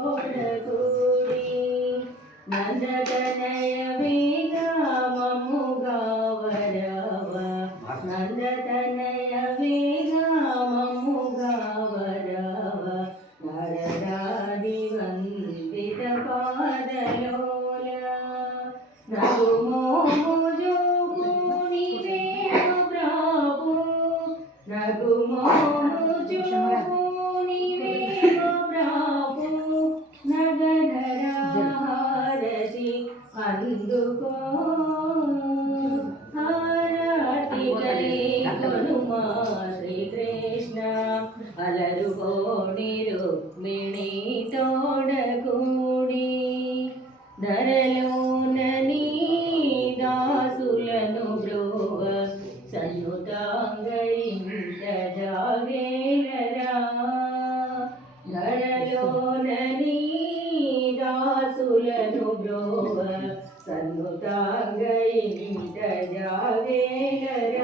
ോടകൂടി നന്ദതനയ വേഗമുഗാവരവ നന്ദതനയ വേഗമുഗാവരവ നരദാദി വന്ദിത പാദലോല നകുമോ നകുമോ అందుకో హారాటిగలేమా శ్రీకృష్ణ. అలరుకోడి రుక్మిణి తోడకూడి ధరలోనని దాసులను బ్రోవ ಸುಲನುಬ್ರೋವ ಸನ್ನುತಾಂಗೈ ನಿಂತ ಜಾವೇನರ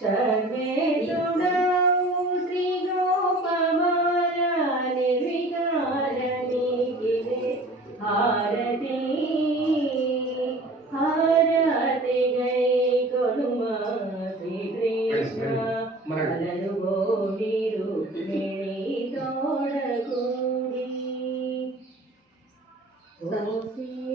ಶರ್ಮೇ ತುಡೌ ಶ್ರೀ ಗೋಪಮಾನ ನಿರ್ವಿಕಾರ ನೀಕಿದೆ ಹಾರತಿ ಹಾರತಿ ಗೈ ಕೊಡುಮ ಶ್ರೀ ಕೃಷ್ಣ ಮರಳು ಗೋಡಿ ರೂಪಿಣಿ 嗯